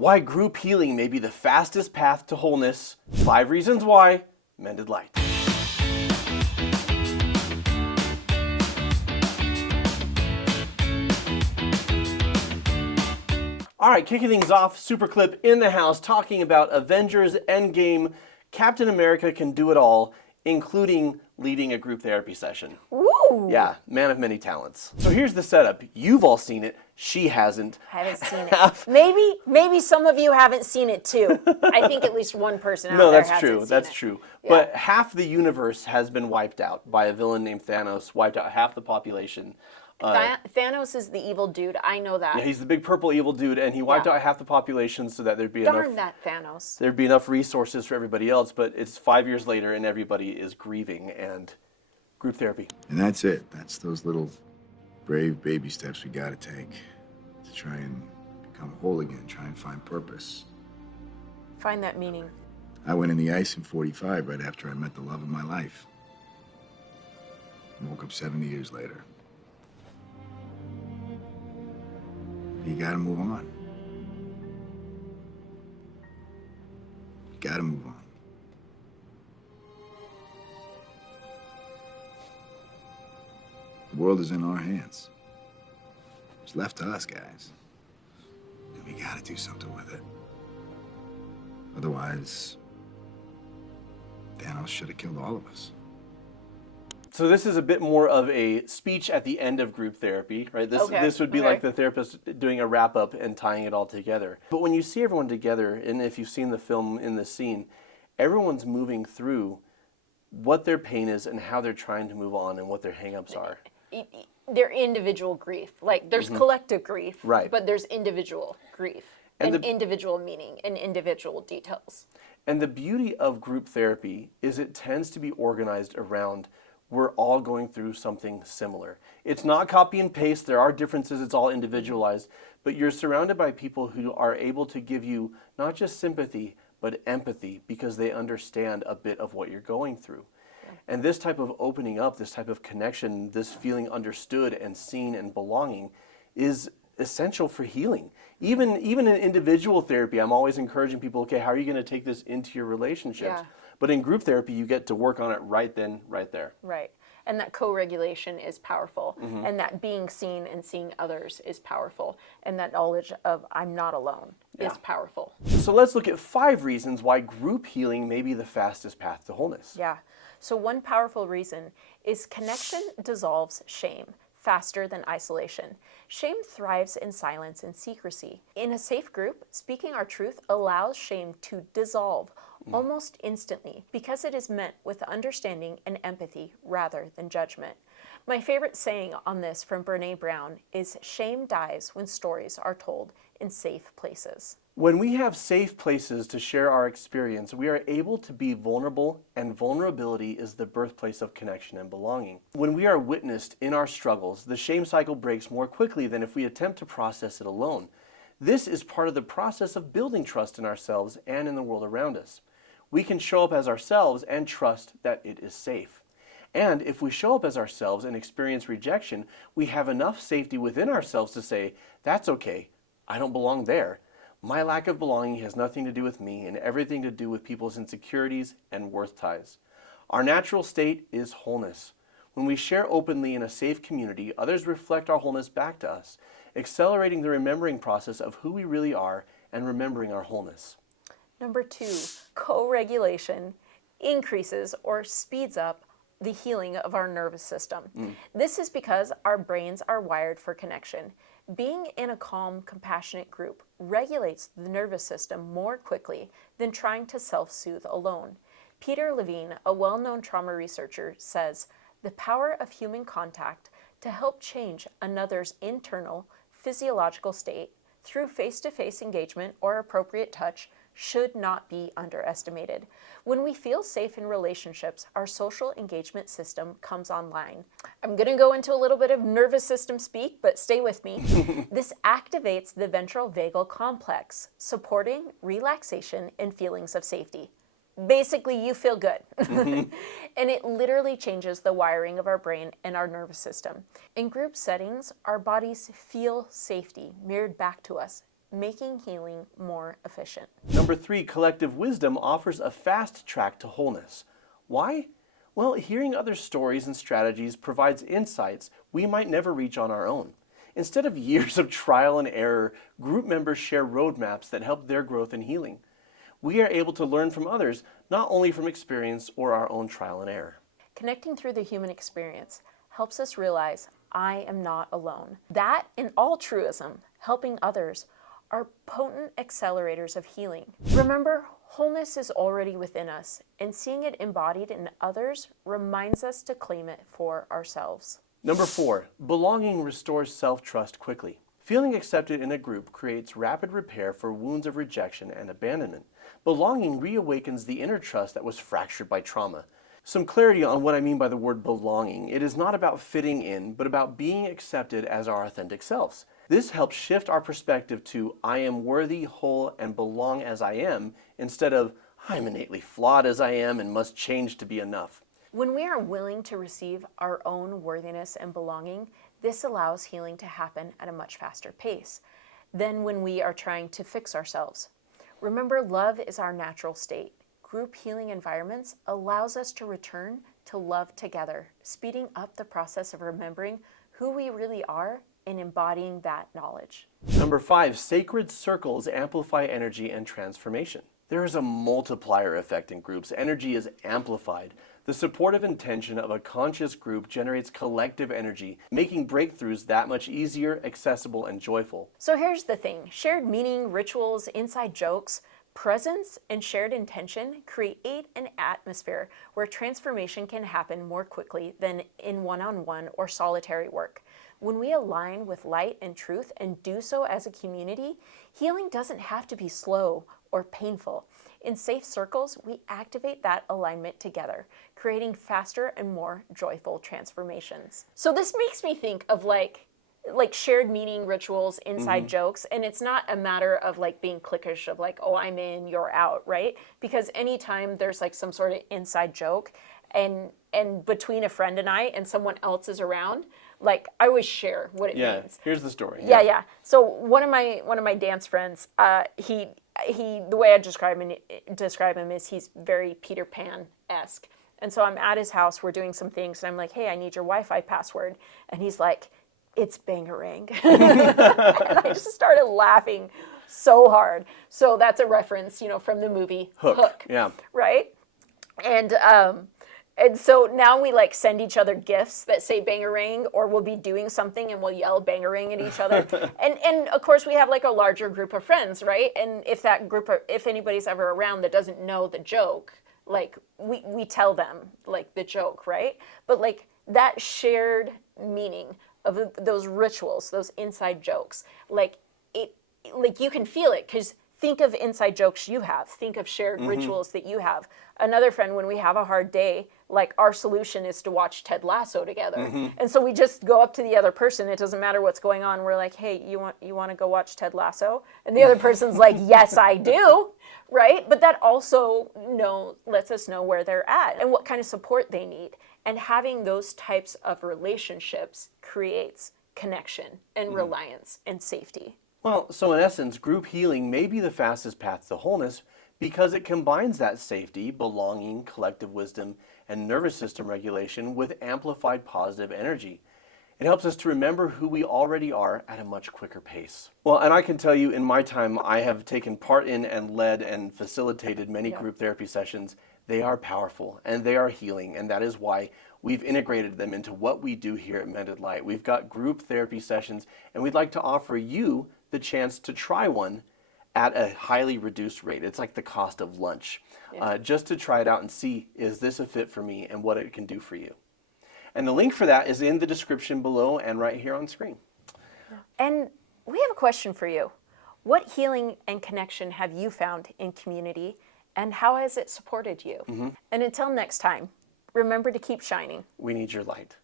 Why group healing may be the fastest path to wholeness. 5 reasons why. Mended Light. All right, kicking things off, super clip in the house talking about Avengers Endgame. Captain America can do it all, including leading a group therapy session. Ooh. Yeah, man of many talents. So here's the setup. You've all seen it. She hasn't. I haven't seen it. Maybe some of you haven't seen it too. I think at least one person out there hasn't seen it. That's true. Yeah. But half the universe has been wiped out by a villain named Thanos, wiped out half the population. Thanos is the evil dude. I know that. Yeah, he's the big purple evil dude, and he wiped out half the population so that there'd be Darn that Thanos. There'd be enough resources for everybody else. But it's 5 years later, and everybody is grieving and group therapy. And that's it. That's those little brave baby steps we gotta take to try and become whole again, try and find purpose. Find that meaning. I went in the ice in 45 right after I met the love of my life. Woke up 70 years later. You gotta move on. You gotta move on. The world is in our hands. It's left to us, guys. And we gotta do something with it. Otherwise, Thanos should have killed all of us. So this is a bit more of a speech at the end of group therapy, right? This would be like the therapist doing a wrap up and tying it all together. But when you see everyone together, and if you've seen the film in this scene, everyone's moving through what their pain is and how they're trying to move on and what their hang-ups are. Their individual grief. Like there's collective grief, right? But there's individual grief and individual meaning and individual details. And the beauty of group therapy is it tends to be organized around we're all going through something similar. It's not copy and paste. There are differences. It's all individualized. But you're surrounded by people who are able to give you not just sympathy, but empathy because they understand a bit of what you're going through. Yeah. And this type of opening up, this type of connection, this feeling understood and seen and belonging is essential for healing. Even in individual therapy, I'm always encouraging people, okay, how are you going to take this into your relationships? Yeah. But in group therapy, you get to work on it right then, right there. Right. And that co-regulation is powerful. Mm-hmm. And that being seen and seeing others is powerful. And that knowledge of I'm not alone is powerful. So let's look at 5 reasons why group healing may be the fastest path to wholeness. Yeah. So one powerful reason is connection dissolves shame faster than isolation. Shame thrives in silence and secrecy. In a safe group, speaking our truth allows shame to dissolve almost instantly because it is met with understanding and empathy rather than judgment. My favorite saying on this from Brené Brown is shame dies when stories are told in safe places. When we have safe places to share our experience, we are able to be vulnerable, and vulnerability is the birthplace of connection and belonging. When we are witnessed in our struggles, the shame cycle breaks more quickly than if we attempt to process it alone. This is part of the process of building trust in ourselves and in the world around us. We can show up as ourselves and trust that it is safe. And if we show up as ourselves and experience rejection, we have enough safety within ourselves to say, that's okay, I don't belong there. My lack of belonging has nothing to do with me and everything to do with people's insecurities and worth ties. Our natural state is wholeness. When we share openly in a safe community, others reflect our wholeness back to us, accelerating the remembering process of who we really are and remembering our wholeness. Number 2, co-regulation increases or speeds up the healing of our nervous system. This is because our brains are wired for connection. Being in a calm, compassionate group regulates the nervous system more quickly than trying to self-soothe alone. Peter Levine, a well-known trauma researcher, says, the power of human contact to help change another's internal physiological state through face-to-face engagement or appropriate touch should not be underestimated. When we feel safe in relationships, our social engagement system comes online. I'm going to go into a little bit of nervous system speak, but stay with me. This activates the ventral vagal complex, supporting relaxation and feelings of safety. Basically, you feel good. And it literally changes the wiring of our brain and our nervous system. In group settings, our bodies feel safety mirrored back to us, making healing more efficient. Number 3, collective wisdom offers a fast track to wholeness. Why? Well, hearing other stories and strategies provides insights we might never reach on our own. Instead of years of trial and error, group members share roadmaps that help their growth and healing. We are able to learn from others, not only from experience or our own trial and error. Connecting through the human experience helps us realize I am not alone. That and altruism, helping others, are potent accelerators of healing. Remember, wholeness is already within us, and seeing it embodied in others reminds us to claim it for ourselves. Number 4, belonging restores self-trust quickly. Feeling accepted in a group creates rapid repair for wounds of rejection and abandonment. Belonging reawakens the inner trust that was fractured by trauma. Some clarity on what I mean by the word belonging. It is not about fitting in, but about being accepted as our authentic selves. This helps shift our perspective to I am worthy, whole, and belong as I am, instead of I'm innately flawed as I am and must change to be enough. When we are willing to receive our own worthiness and belonging, this allows healing to happen at a much faster pace than when we are trying to fix ourselves. Remember, love is our natural state. Group healing environments allows us to return to love together, speeding up the process of remembering who we really are and embodying that knowledge. Number 5, sacred circles amplify energy and transformation. There is a multiplier effect in groups. Energy is amplified. The supportive intention of a conscious group generates collective energy, making breakthroughs that much easier, accessible, and joyful. So here's the thing. Shared meaning, rituals, inside jokes, presence, and shared intention create an atmosphere where transformation can happen more quickly than in one-on-one or solitary work. When we align with light and truth and do so as a community, healing doesn't have to be slow or painful. In safe circles, we activate that alignment together, creating faster and more joyful transformations. So this makes me think of like shared meaning, rituals, inside jokes, and it's not a matter of like being cliquish of like, oh, I'm in, you're out, right? Because anytime there's like some sort of inside joke and between a friend and I and someone else is around, like I always share what it means. Here's the story. Yeah. So one of my dance friends, he the way I describe him is he's very Peter Pan-esque. And so I'm at his house, we're doing some things, and I'm like, hey, I need your Wi-Fi password. And he's like, it's bangarang. And I just started laughing so hard. So that's a reference, from the movie Hook. Yeah. Right? And so now we like send each other gifts that say bangarang, or we'll be doing something and we'll yell bangarang at each other. and of course we have like a larger group of friends, right? And if anybody's ever around that doesn't know the joke, like we tell them like the joke, right? But like that shared meaning of those rituals, those inside jokes, like you can feel it, because think of inside jokes you have. Think of shared rituals that you have. Another friend, when we have a hard day, like our solution is to watch Ted Lasso together. And so we just go up to the other person. It doesn't matter what's going on. We're like, hey, you want to go watch Ted Lasso? And the other person's like, yes, I do. Right? But that also lets us know where they're at and what kind of support they need. And having those types of relationships creates connection and reliance and safety. Well, so in essence, group healing may be the fastest path to wholeness because it combines that safety, belonging, collective wisdom, and nervous system regulation with amplified positive energy. It helps us to remember who we already are at a much quicker pace. Well, and I can tell you in my time, I have taken part in and led and facilitated many group therapy sessions. They are powerful and they are healing, and that is why we've integrated them into what we do here at Mended Light. We've got group therapy sessions, and we'd like to offer you the chance to try one at a highly reduced rate. It's like the cost of lunch, just to try it out and see, is this a fit for me and what it can do for you. And the link for that is in the description below and right here on screen. And we have a question for you. What healing and connection have you found in community, and how has it supported you? And until next time, remember to keep shining. We need your light.